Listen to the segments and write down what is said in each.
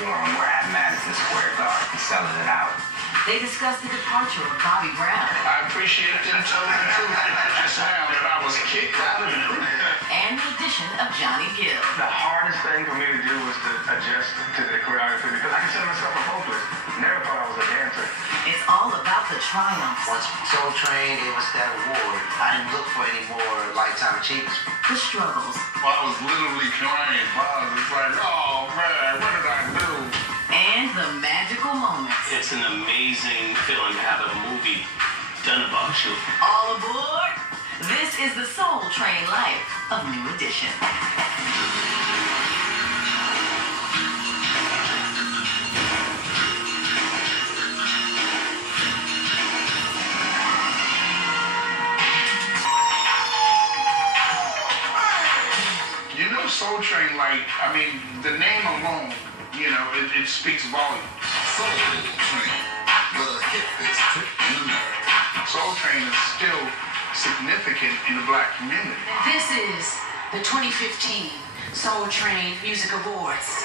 Forum. We're at Madison Square Garden, selling it out. They discussed the departure of Bobby Brown. I appreciate them telling the truth just now that I was kicked out of the group. And the addition of Johnny Gill. The hardest thing for me to do was to adjust to the choreography because I consider myself a vocalist. Never thought I was a dancer. It's all about the triumphs. Once Soul Train, it was that award. I didn't look for any more lifetime achievements. The struggles. Well, I was literally crying. I was like, oh man, what did I do? And the magical moments. It's an amazing feeling to have a movie done about you. All aboard! This is the Soul Train life of New Edition. You know, Soul Train, like, I mean, the name alone, you know, it speaks volumes. Soul Train, the hippest trip in America. Soul Train is still significant in the black community. This is the 2015 Soul Train Music Awards.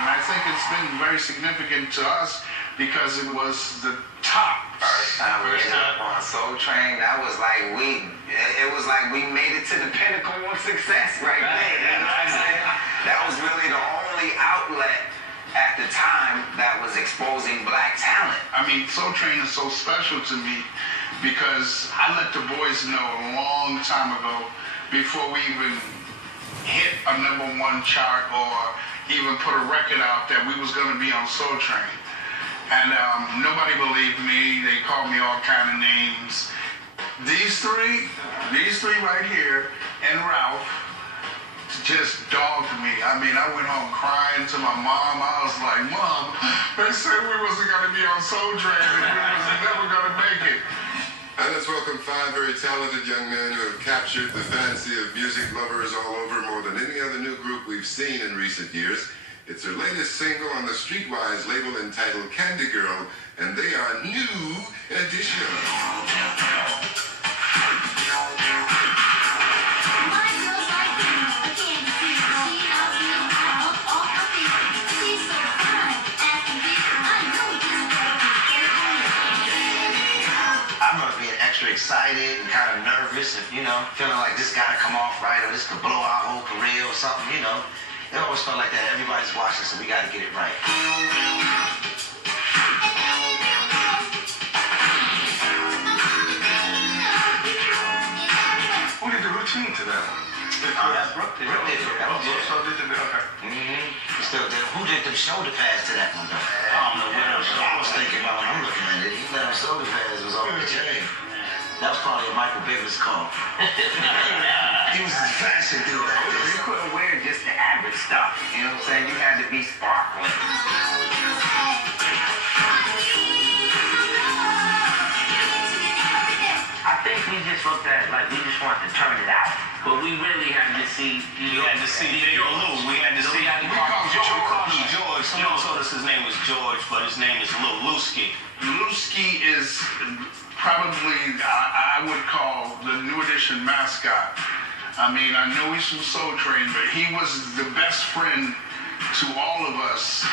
And I think it's been very significant to us because it was the top. First time we ended up on Soul Train, that was like it was like we made it to the pinnacle of success right there. You know what I'm saying? That was really the only outlet at the time that was exposing black talent. I mean, Soul Train is so special to me because I let the boys know a long time ago before we even hit a #1 chart or even put a record out that we was going to be on Soul Train. And nobody believed me. They called me all kind of names. These three right here, and Ralph, just dogged me. I mean, I went home crying to my mom. I was like, Mom, they said we wasn't going to be on Soul Train and we was never going to make it. And let's welcome 5 very talented young men who have captured the fancy of music lovers all over more than any other new group we've seen in recent years. It's their latest single on the Streetwise label entitled Candy Girl, and they are New Edition. Excited and kind of nervous, and feeling like this gotta come off right, or this could blow our whole career or something. It always felt like that. Everybody's watching, so we gotta get it right. Who did the routine to that one? Brooke did it. So did it. Okay. Still did. Who did the shoulder pads to that one though? I don't know. I was thinking about when I'm looking at it. He let him shoulder pads was off the chain. That was probably a Michael Bivins call. He was a fashion dude like this. You couldn't wear just the average stuff. You know what I'm saying? You had to be sparkling. I think we just looked at it like we just wanted to turn it out. But we really had to see, We had to see Big Lou. We had to see. We called George. Someone told us his name was George, but his name is Lou. Louski. Louski is probably, I would call the New Edition mascot. I mean, I know he's from Soul Train, but he was the best friend to all of us.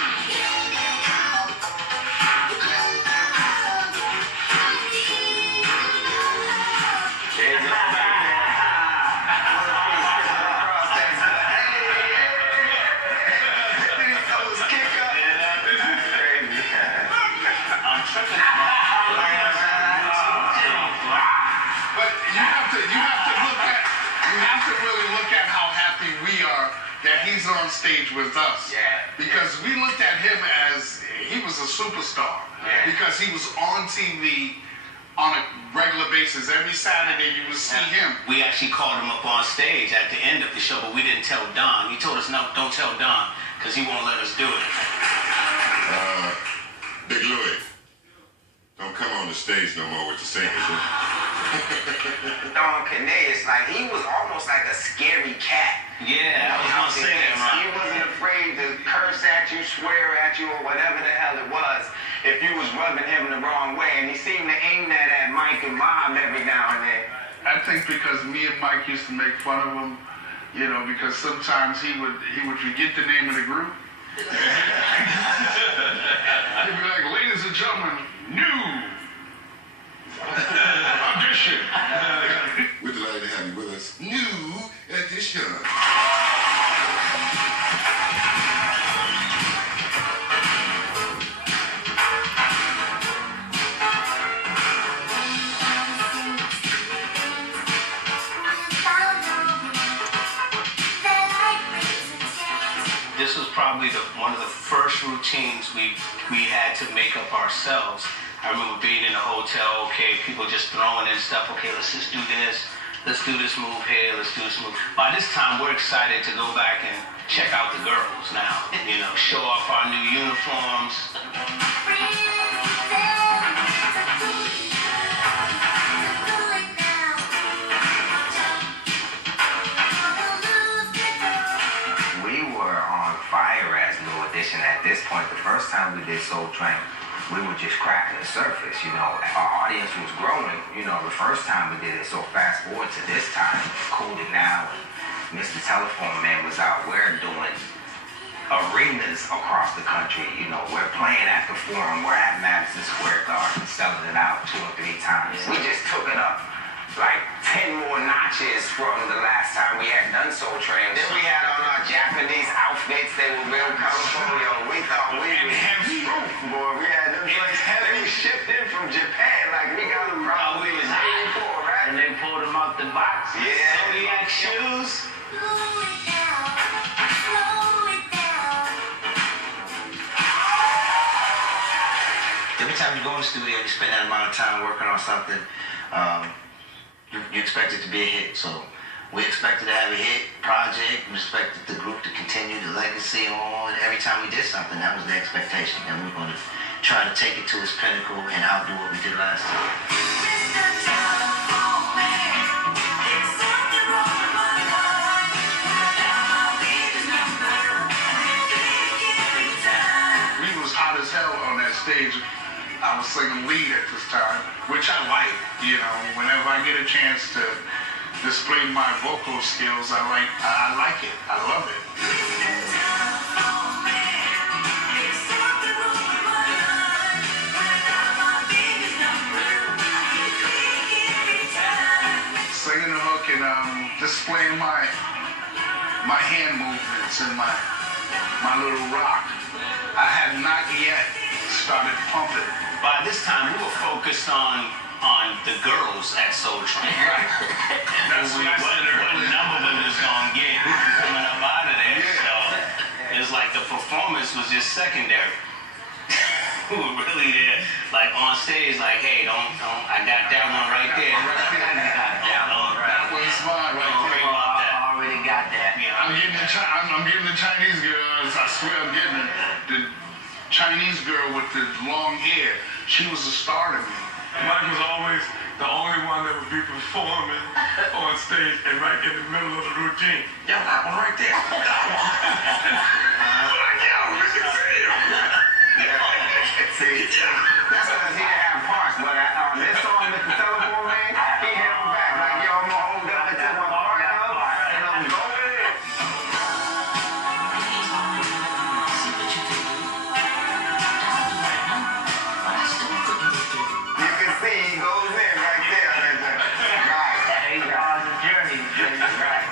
He's on stage with us. Because we looked at him as he was a superstar. Because he was on TV on a regular basis. Every Saturday you would see him. We actually called him up on stage at the end of the show, but we didn't tell Don. He told us, no, don't tell Don, because he won't let us do it. Big Louie, don't come on the stage no more with the singers. Don Cornelius, like he was almost like a scary cat. Yeah, I was gonna say that, right? He wasn't afraid to curse at you, swear at you, or whatever the hell it was, if you was rubbing him the wrong way. And he seemed to aim that at Mike and Bob every now and then. I think because me and Mike used to make fun of him, because sometimes he would forget the name of the group, They'd be like, ladies and gentlemen, new audition. We're delighted to have you with us. New edition. This was probably one of the first routines we had to make up ourselves. I remember being in a hotel, okay, people just throwing in stuff, okay, let's just do this move here, let's do this move. By this time, we're excited to go back and check out the girls now, you know, show off our new uniforms. At this point, the first time we did Soul Train, we were just cracking the surface, you know. Our audience was growing, you know, the first time we did it. So fast forward to this time, Cool It Now, and Mr. Telephone Man was out. We're doing arenas across the country, you know. We're playing at the Forum. We're at Madison Square Garden, selling it out 2 or 3 times. We just took it up like 10 more notches from the last time we had done Soul Train. Then we had on our Japanese outfits. They were real colorful. Yo, we thought we was boy. We had them things heavy shipped in from Japan. Like we got them probably was 84, right? And they pulled them out the box. Yeah. Zodiac shoes. Every time you go in the studio, you spend that amount of time working on something. You expect it to be a hit, so we expected to have a hit project. We expected the group to continue the legacy on. Every time we did something, that was the expectation, and we were going to try to take it to its pinnacle and outdo what we did last time. We was hot as hell on that stage. I was singing lead at this time, which I like, you know. Whenever I get a chance to display my vocal skills, I like it. I love it. Singing the hook and displaying my hand movements and my little rock. I have not yet started pumping. By this time, we were focused on the girls at Soul Train. Right. That's what number we was gonna get coming up out of there. Yeah. So it was like the performance was just secondary. We were really there, like on stage, like, hey, don't, I got that one right there. That one's mine right there. I already got that. I'm getting the Chinese girls. I swear I'm getting the Chinese girl with the long hair. She was a star to me. Mike was always the only one that would be performing on stage and right in the middle of the routine. Yo, that one right there. Like, yo, we can see him. See, that's because he didn't have parts, but on this song, Mr. Telephone Man, he held back. Like, yo, I'm gonna hold up until my part comes, and I'm going in. You can see he goes in right there. Right. 8 hours of journey, right.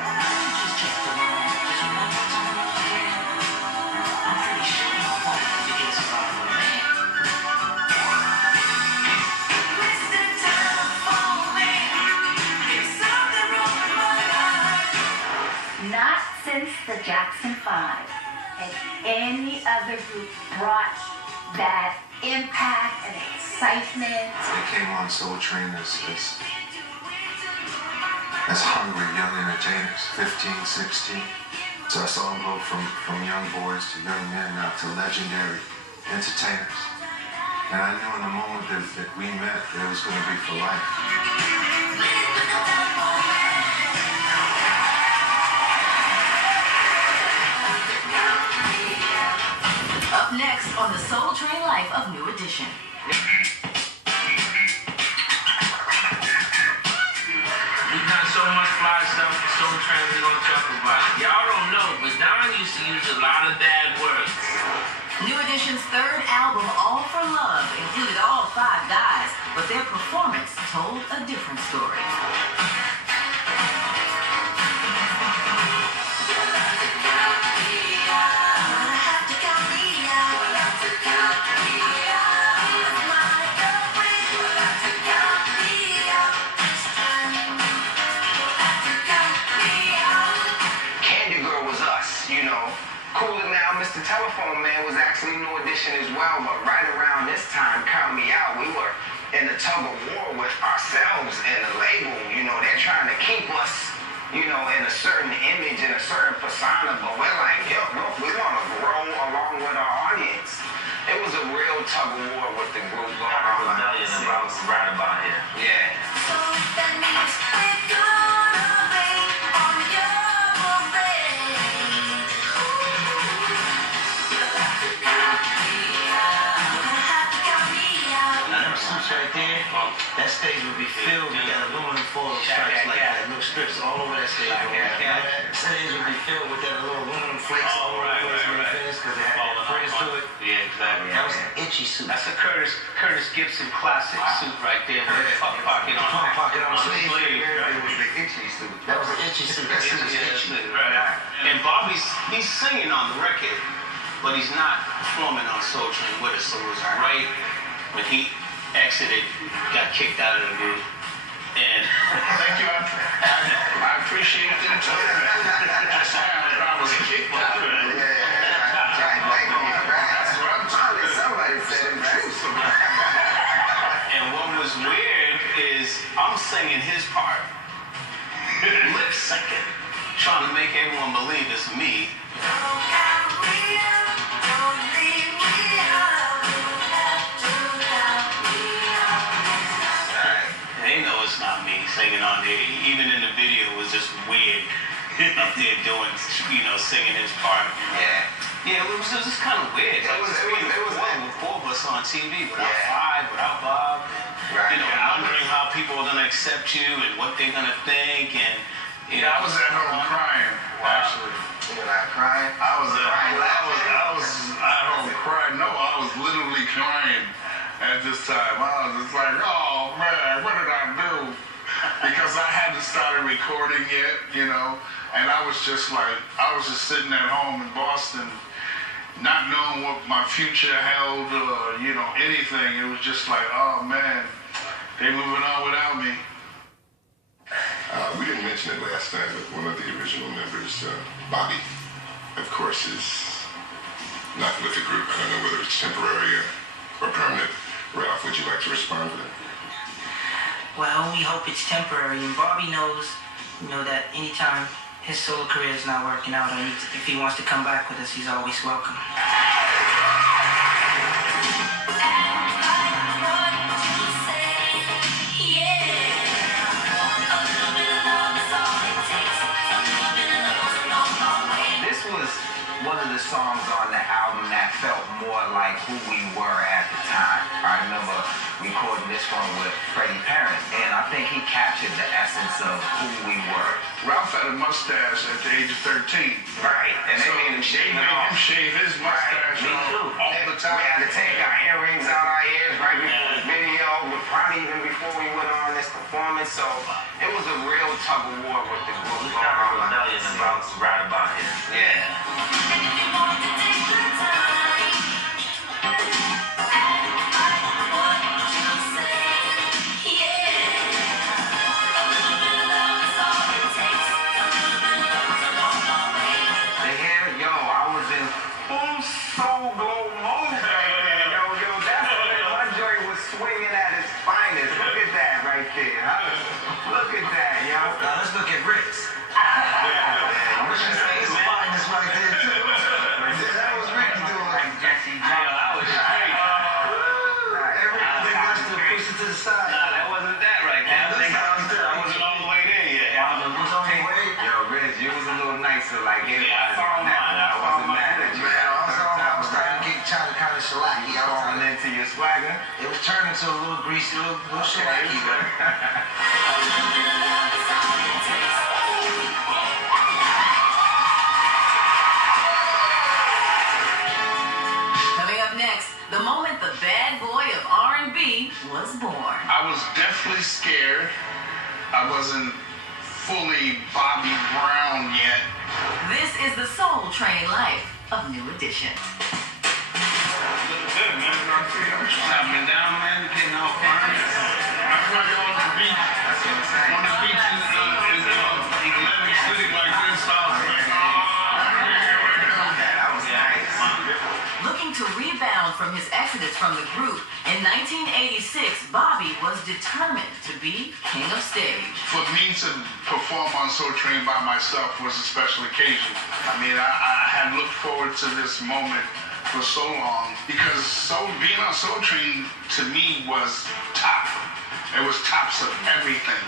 Not since the Jackson 5 has any other group brought that impact and excitement. They came on Soul Train as hungry young entertainers, 15, 16. So I saw them go from young boys to young men now to legendary entertainers. And I knew in the moment that we met that it was going to be for life. Up next on the Soul Train Life of New Edition. We've done so much fly stuff for Soul Train, we're gonna talk about it. Y'all don't know, but Don used to use a lot of bad words. New Edition's third album, All for Love, included all 5 guys, but their performance told a different story. Cooler Now, Mr. Telephone Man was actually New Edition as well, but right around this time, Count Me Out, we were in a tug of war with ourselves and the label. They're trying to keep us, in a certain image and a certain persona, but we're like, yo, look, we want to grow along with our audience. It was a real tug of war with the group going on. Rebellion about right about here. Yeah. So that means we're gonna be on your parade. Right there, that stage would be filled with that aluminum foil stripes, like that little strips all over that stage. That stage would be filled with that little aluminum flakes all over the place when it finished because it had that frizz to it. Yeah, exactly. That was an itchy suit. That's a Curtis Gibson classic suit right there with a pump pocket on Pump pocket on the sleeve. It was the itchy suit. That was an itchy suit. That suit was itchy. Right. And Bobby's singing on the record, but he's not performing on Soul Train with us. So it was right when he exited, got kicked out of the group, and Thank you. I appreciate it. Just now, I was kicked out. Right, thank you. That's what I'm talking about. Somebody said it right. and what was weird is I'm singing his part, lip syncing, trying to make everyone believe it's me. They know it's not me singing on there. Even in the video, it was just weird up there doing, singing his part. Yeah, it was just kind of weird. It was with 4 of us on TV without 5, without Bob. And, wondering how people are gonna accept you and what they're gonna think. And I was at home crying. Actually, you were not crying. I was at home crying. No, I was literally crying. At this time, I was just like, oh man, what did I do? Because I hadn't started recording yet, and I was just sitting at home in Boston, not knowing what my future held or, anything. It was just like, oh man, they're moving on without me. We didn't mention it last time, but one of the original members, Bobby, of course, is not with the group. I don't know whether it's temporary or permanent. Ralph, would you like to respond to that? Well, we hope it's temporary, and Bobby knows, that anytime his solo career is not working out, or if he wants to come back with us, he's always welcome. This was one of the songs on the album that felt more like who we were at the time. I remember recording this one with Freddie Perrin, and I think he captured the essence of who we were. Ralph had a mustache at the age of 13. Right, and they made him shave it off. Shave his mustache all the time. We had to take our earrings out our ears right before the video, but probably even before we went on this performance. So it was a real tug of war with the group. We got Rebellion about right about here. Look at that, yo. Now let's look at Rick's. I wish you say his finest right there too. That was Ricky doing like Jesse Jones. I was straight. Everything wants to push it to the side. Nah, that wasn't that right there. I wasn't all the way there yet. Was on the way. Yo, Riz, you was a little nicer like it. Yeah, I saw mine. I wasn't mad at you. I was starting to get kind of shellacky. I was falling into your swagger. It was turning to a little greasy, a little shellacky. the moment the bad boy of R&B was born. I was definitely scared. I wasn't fully Bobby Brown yet. This is the Soul Train life of New Edition. Good, man. Chopping down, man. Getting all fine. I feel like on the beach. That's what I'm saying. On the beach is Atlantic City, like this house. That was nice. Looking to rebound from his exodus from the group, in 1986, Bobby was determined to be king of stage. For me to perform on Soul Train by myself was a special occasion. I mean, I had looked forward to this moment for so long because being on Soul Train to me was top. It was tops of everything.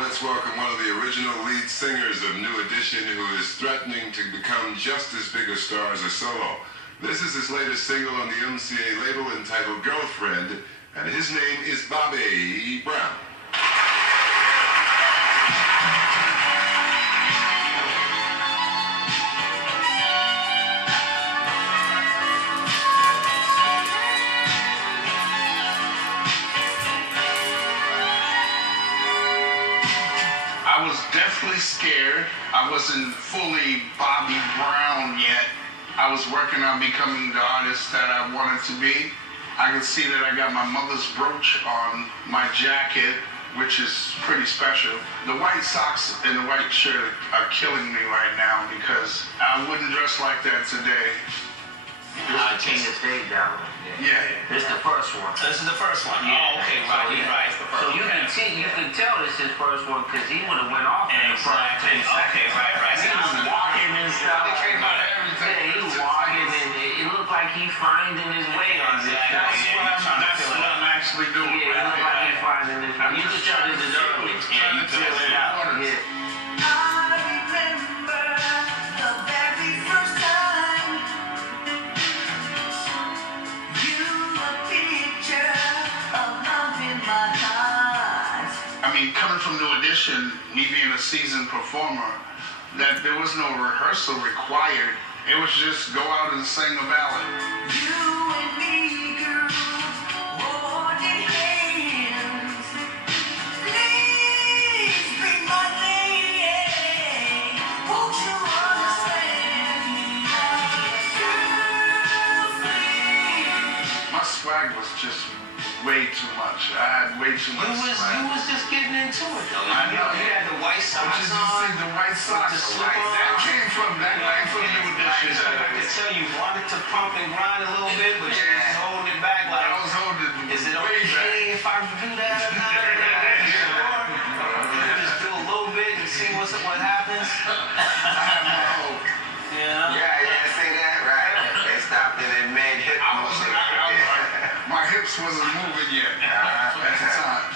Let's welcome one of the original lead singers of New Edition who is threatening to become just as big a star as a solo. This is his latest single on the MCA label entitled Girlfriend, and his name is Bobby Brown. I was definitely scared. I wasn't fully Bobby Brown yet. I was working on becoming the artist that I wanted to be. I could see that I got my mother's brooch on my jacket, which is pretty special. The white socks and the white shirt are killing me right now because I wouldn't dress like that today. King of Stage album. Yeah. This is the first one. This is the first one. Yeah. Oh, okay, right, So, you're right. So you can see, you can tell this is his first one because he would have went off in the first 10 seconds. Okay, right. He was walking and stuff. Everything. Yeah, he was walking and it looked like he finding his way on this. That's what I'm actually doing. Yeah, it looked like he's finding his way. You just turned this early. Yeah, you feel it out. Yeah. I mean, coming from New Edition, me being a seasoned performer, that there was no rehearsal required. It was just go out and sing a ballad. You and me, girl, holding hands. Please be my lady. Won't you understand? My swag was just way too much. I had way too much swag. You was just getting into it though. I know. You had the white socks Just to on. see the white socks. the slip Right. on. That came from New Edition. I could tell you wanted to pump and grind a little bit, but you was holding it back like, I was holding is it way okay if I do that or not? Just do a little bit and see what happens. I had my whole. Yeah. Yeah, see that? Right. They stopped it and made hip motion. My hips wasn't moving yet at the time.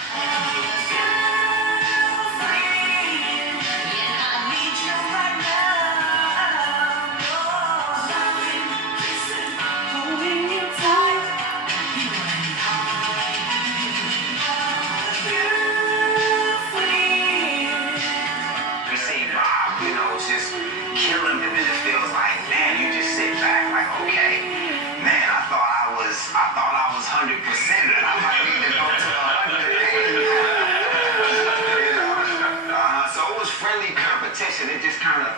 We see Bob, just killing them, and it feels like, man, you just sit back like, okay, man, I thought I was 100%, and I might need to go to 100. So it was friendly competition. It just kind of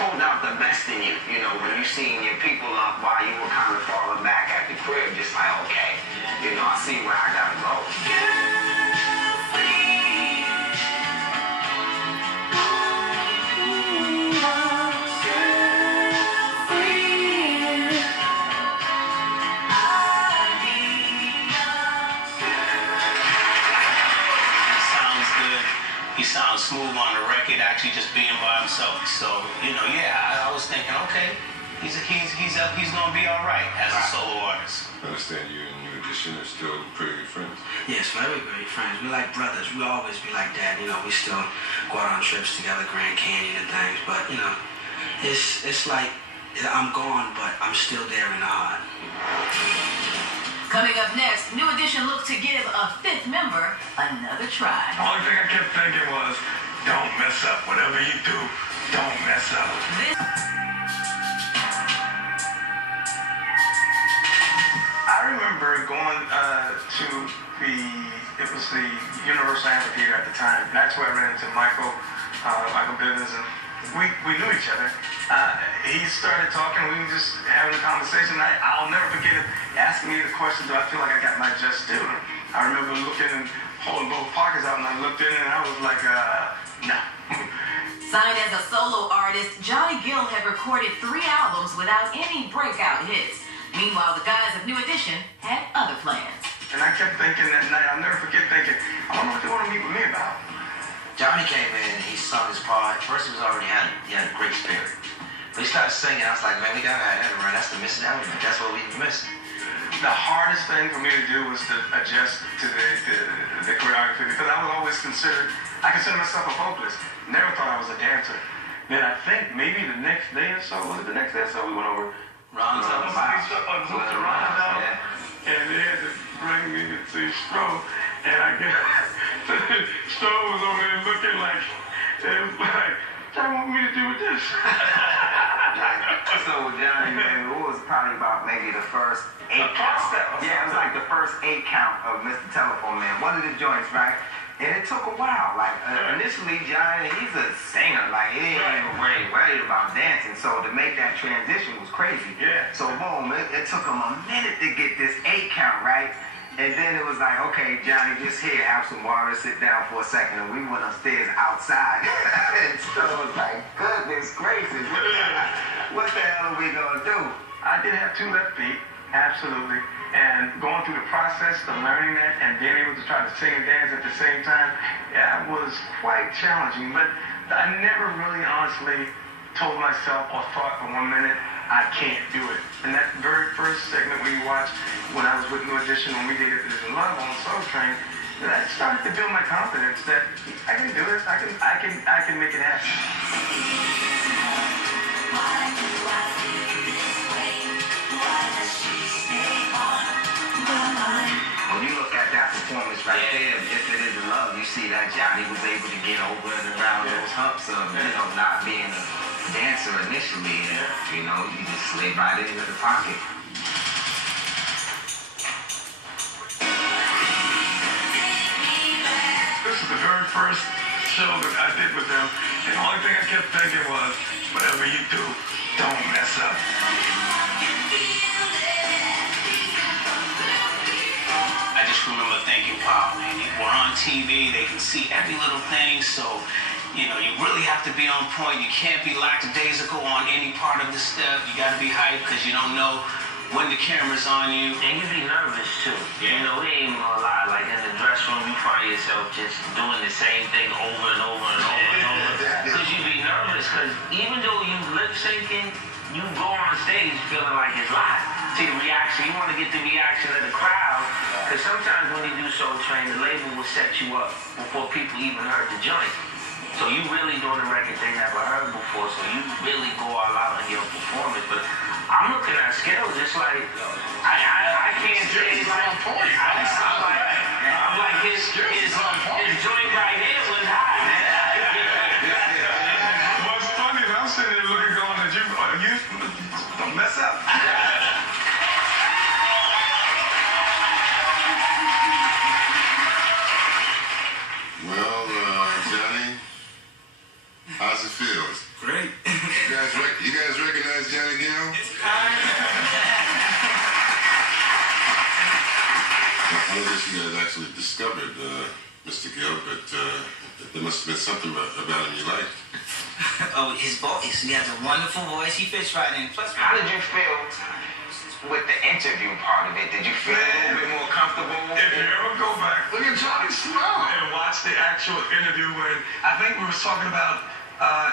pulled out the best in you, when you seen your people up while you were kind of falling back at the crib, just like, okay, I see where I gotta go. He sounds smooth on the record, actually just being by himself. So, I was thinking, okay, he's gonna be all right as a solo artist. I understand you and New Edition are still pretty good friends. Yes, very great friends. We like brothers. We always be like that. We still go out on trips together, Grand Canyon and things. But it's like I'm gone, but I'm still there in the heart. Coming up next, New Edition looked to give a fifth member another try. The only thing I kept thinking was, don't mess up. Whatever you do, don't mess up. I remember remember going to it was the Universal Amphitheater at the time. That's where I ran into Michael Bivins, and we knew each other. He started talking, we were just having a conversation. I'll never forget him asking me the question, do I feel like I got my just due? I remember looking and holding both pockets out, and I looked in and I was like, no. Signed as a solo artist, Johnny Gill had recorded 3 albums without any breakout hits. Meanwhile, the guys of New Edition had other plans. And I kept thinking that night, I'll never forget thinking, I don't know what they want to meet with me about. Johnny came in, he sung his part. First, he had a great spirit. But he started singing, I was like, man, we gotta have that around. That's the missing element. That's what we missing. The hardest thing for me to do was to adjust to the choreography, because I was always I consider myself a vocalist. Never thought I was a dancer. Then I think maybe the next day or so, was it the next day or so, we went over Ron's to Ron's house, and they had to bring me to see Stroh, and I guess Stroh was over there looking like, it was like, what you want me to do with this? So Johnny, man, it was probably about maybe the first 8 count. Yeah, it was like the first 8 count of Mr. Telephone Man. One of the joints, right? And it took a while. Like initially, Johnny, he's a singer. Like he ain't even worried about dancing. So to make that transition was crazy. Yeah. So boom, it took him a minute to get this 8 count right. And then it was like, okay, Johnny, just here, have some water, sit down for a second. And we went upstairs outside. And so it was like, goodness gracious, what the hell are we gonna do? I did have 2 left feet, absolutely. And going through the process of learning that and being able to try to sing and dance at the same time, yeah, was quite challenging. But I never really honestly told myself or thought for 1 minute, I can't do it. And that very first segment we watched when I was with New Edition, when we did It Is Love on Soul Train, that started to build my confidence that I can do this, I can make it happen. When you look at that performance right there, If It Is Love, you see that Johnny was able to get over and around those humps of, not being a dancer initially, and, you just slid right into the pocket. This is the very first show that I did with them, and the only thing I kept thinking was, whatever you do, don't mess up. I just remember thinking, wow, man, we're on TV, they can see every little thing, so, you really have to be on point. You can't be lackadaisical on any part of the step. You got to be hyped because you don't know when the camera's on you. And you be nervous, too. Yeah. We ain't even gonna lie, like in the dress room, you find yourself just doing the same thing over and over and over and over. Because you be nervous, because even though you lip syncing, you go on stage feeling like it's live. See the reaction, you want to get the reaction of the crowd, because sometimes when you do Soul Train, the label will set you up before people even heard the joint. So you really doing a record they never heard before, so you really go all out in your performance. But I'm looking at skills, it's like, I can't say, like, I'm like, his joint right here was high. What's funny is I'm sitting there looking going at you don't mess up. Well, Johnny, how's it feel? Great. You guys recognize Johnny Gill? I don't guess you guys actually discovered Mr. Gill, but there must have been something about him you liked. Oh, his voice. He has a wonderful voice. He fits right in. Plus, How did you feel with the interview part of it? Did you feel a little bit more comfortable? If you ever go back, look at Johnny smile and watch the actual interview when I think we were talking about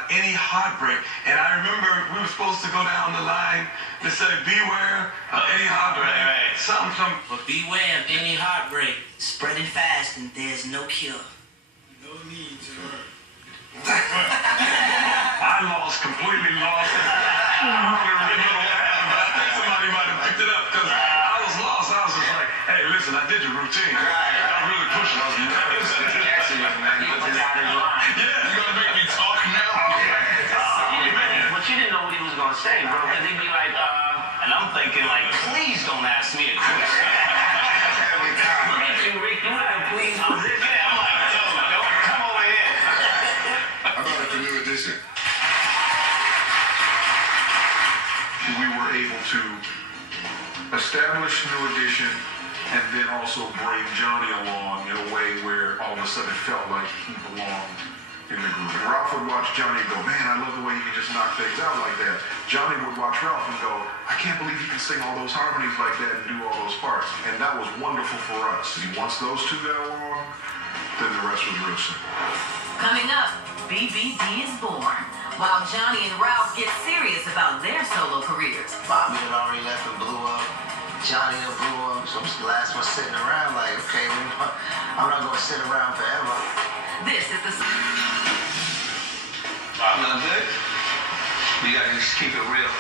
any heartbreak. And I remember we were supposed to go down the line to say, beware of any heartbreak. Right. Something. but beware of any heartbreak. Spreading fast and there's no cure. No need to hurt. Completely lost. I don't really know what happened, but I think somebody might have picked it up because I was lost. I was just like, hey, listen, I did the routine. I really pushed it. I was nervous. Yeah, you gonna make me talk now? But you didn't know what he was gonna say, bro. Because he'd be like, And I'm thinking, like, please don't ask me a question. able to establish New Edition and then also bring Johnny along in a way where all of a sudden it felt like he belonged in the group. And Ralph would watch Johnny and go, man, I love the way he can just knock things out like that. Johnny would watch Ralph and go, I can't believe he can sing all those harmonies like that and do all those parts. And that was wonderful for us. And once those two got along, then the rest was real simple. Coming up, BBD is born, while Johnny and Ralph get serious about their solo careers. Bobby had already left and blew up. Johnny had blew up, so I'm just the last one sitting around like, okay, I'm not going to sit around forever. This is the... Feeling good? We gotta just keep it real.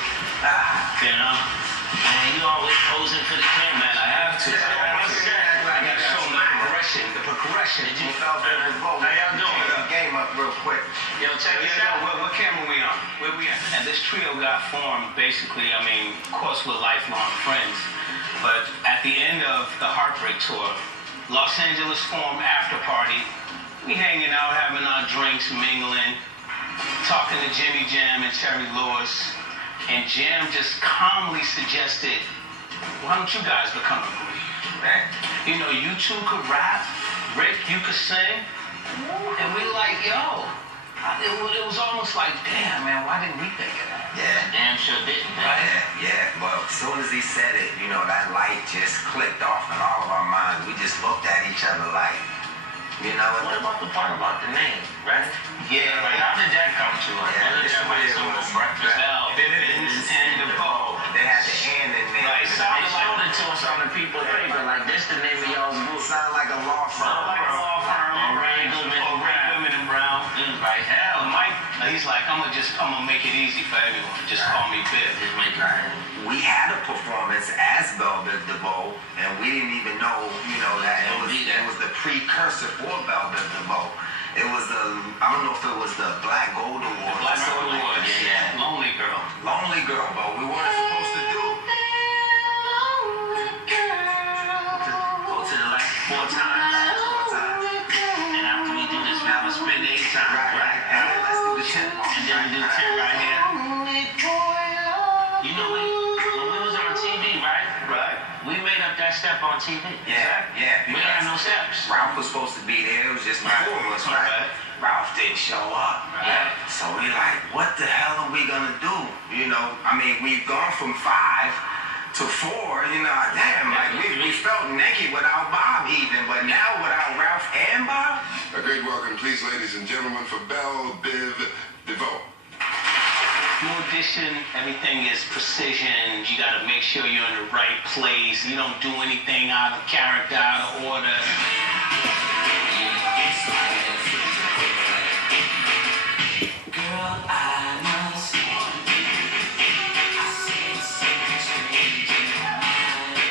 You know? Man, you always posing for the camera. Man, I have to. I gotta show them the progression. Did you felt better? How y'all doing? The game up real quick. Yo, check this out. What camera we on? Where we at? And this trio got formed basically, I mean, of course we're lifelong friends, but at the end of the Heartbreak Tour, Los Angeles Forum after party, we hanging out, having our drinks, mingling, talking to Jimmy Jam and Terry Lewis, and Jam just calmly suggested, why don't you guys become a group? You know, you two could rap, Rick, you could sing, and we like, yo, it was almost like, damn, man, why didn't we think of that? Yeah. Damn sure didn't. Right? Yeah, but as soon as he said it, you know, that light just clicked off in all of our minds. We just looked at each other like, you know. What about the part about the name, right? Yeah. Like, how did that come to us? Yeah, What did that make some breakfast out? And the bow. They had the hand in there. Right. They showed it to us on the people paper, like, this the name of y'all's group. Sound like a law firm. Sound like a law firm. Ray Goodman and Brown. He was like, hell, Mike, he's like, I'm gonna make it easy for everyone. Just call me Biv. just make it right. We had a performance as Belle Biv DeVoe, and we didn't even know, you know, that it was the precursor for Belle Biv DeVoe. It was I don't know if it was the Black Gold Award. The Black Gold Award, yeah. Lonely Girl. Lonely Girl, but we weren't supposed to do. Go to the left 4 times. And after we do this, we have a spin 8 times. Right. And then let's do the 10. And then we do 10 right here. You know, when we was on TV, right? Right. We made up that step on TV. Yeah. We had no steps. Ralph was supposed to be there. It was just my four of us, right? Ralph didn't show up. Right. So we like, what the hell are we gonna do? You know, I mean, we've gone from 5 to 4. You know, damn, like we felt naked without Bob even, but now without Ralph and Bob. A great welcome, please, ladies and gentlemen, for Belle Biv DeVoe. New Edition, everything is precision. You gotta make sure you're in the right place. You don't do anything out of character, out of order. Girl, I must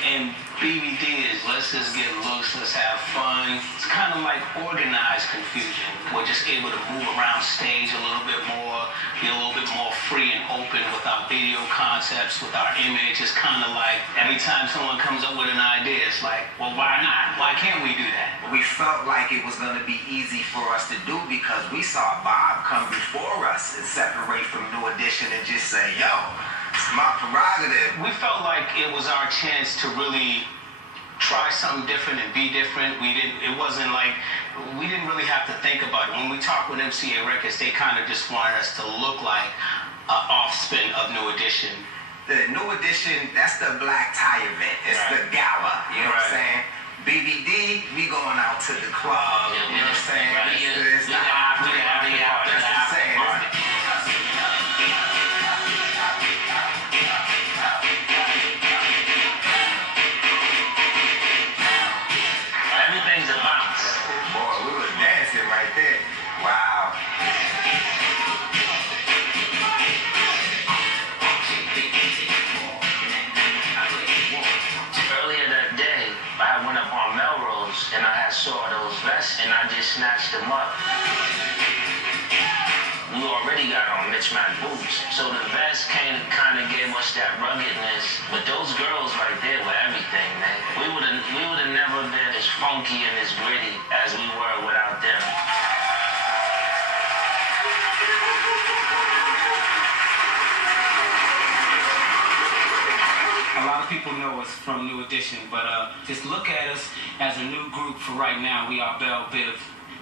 And BBD is let's just get loose, let's have fun. It's kind of like organized confusion. We're just able to move around stage a little bit more, be a little bit more free and open with our video concepts, with our image. It's kind of like every time someone comes up with an idea, it's like, well, why not? Why can't we do that? We felt like it was going to be easy for us to do because we saw Bob come before us and separate from New Edition and just say, yo, it's my prerogative. We felt like it was our chance to really try something different and be different. It wasn't like, we didn't really have to think about it. When we talked with MCA Records, they kind of just wanted us to look like an offspin of New Edition. The New Edition, that's the black tie event. It's the gala, you know what I'm saying? BBD, we going out to the club, you know what I'm saying? It's the after party. That's what I'm saying. Everything's a bounce. Boy, we were dancing right there. Wow. Earlier that day, I went up on Melrose and I saw those vests and I just snatched them up. We already got on mismatched boots, so the vest kind of gave us that ruggedness. But those girls right there were everything, man. We would have never been as funky and as gritty as we were without them. A lot of people know us from New Edition, but just look at us as a new group for right now. We are Belle Biv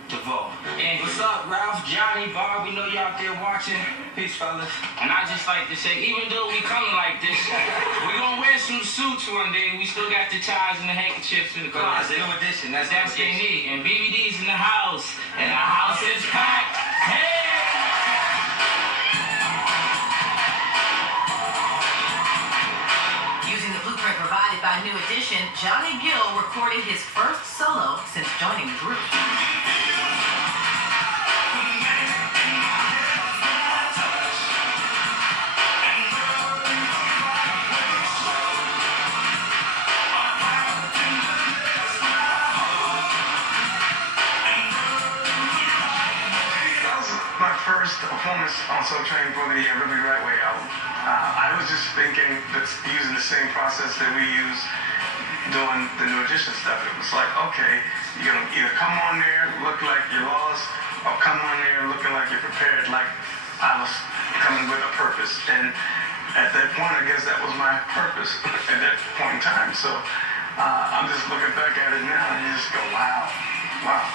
DeVoe. Hey, what's up, Ralph, Johnny, Bob? We know you out there watching. Peace, fellas. And I just like to say, even though we coming like this, we gonna wear some suits one day. We still got the ties and the handkerchiefs in the closet. New Edition. That's That's they need. And BBD's in the house. And the house is packed. Hey! Using the blueprint provided by New Edition, Johnny Gill recorded his first solo since joining the group. My first performance on Soul Train for the Ruby Right Way album. I was just thinking that's using the same process that we use doing the New Edition stuff. It was like, okay, you're gonna either come on there looking like you're lost, or come on there looking like you're prepared, like I was coming with a purpose. And at that point, I guess that was my purpose at that point in time. So I'm just looking back at it now and you just go, wow, wow.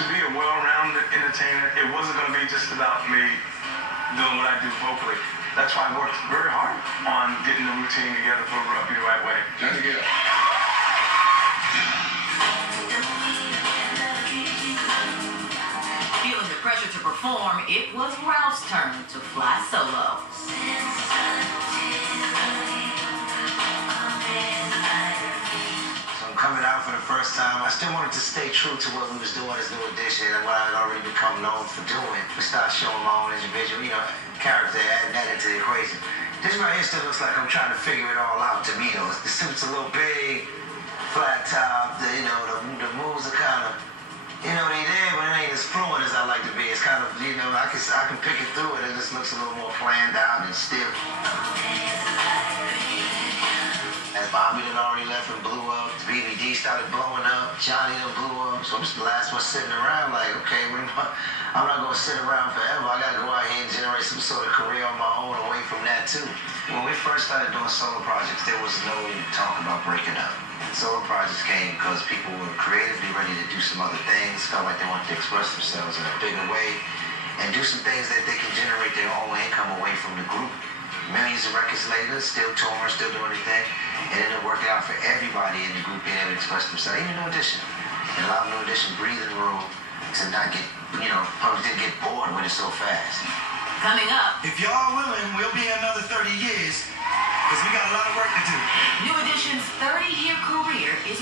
To be a well-rounded entertainer, it wasn't going to be just about me doing what I do vocally. That's why I worked very hard on getting the routine together for Rub You the Right Way. Johnny Gill. Feeling the pressure to perform, it was Ralph's turn to fly solo. Coming out for the first time, I still wanted to stay true to what we was doing as New Edition and what I had already become known for doing. We start showing my own individual, character, adding that into the equation. This right here still looks like I'm trying to figure it all out to me, though. The suit's a little big, flat top, the moves are kind of, they there, but it ain't as fluent as I like to be. It's kind of, I can pick it through it. It just looks a little more planned out and stiff. As Bobby done already left and blew up, BBD started blowing up, Johnny done blew up, so I'm just the last one sitting around like, okay, I'm not gonna sit around forever. I gotta go out here and generate some sort of career on my own away from that too. When we first started doing solo projects, there was no talk about breaking up. Solo projects came because people were creatively ready to do some other things, felt like they wanted to express themselves in a bigger way, and do some things that they can generate their own income away from the group. Millions of records later, still touring, still doing anything, and it worked out for everybody in the group being able to express themselves. Even New Edition. And a lot of New Edition breathing room to not get, probably didn't get bored with it so fast. Coming up, If y'all willing, we'll be another 30 years, because we got a lot of work to do. New Edition's 30-year career is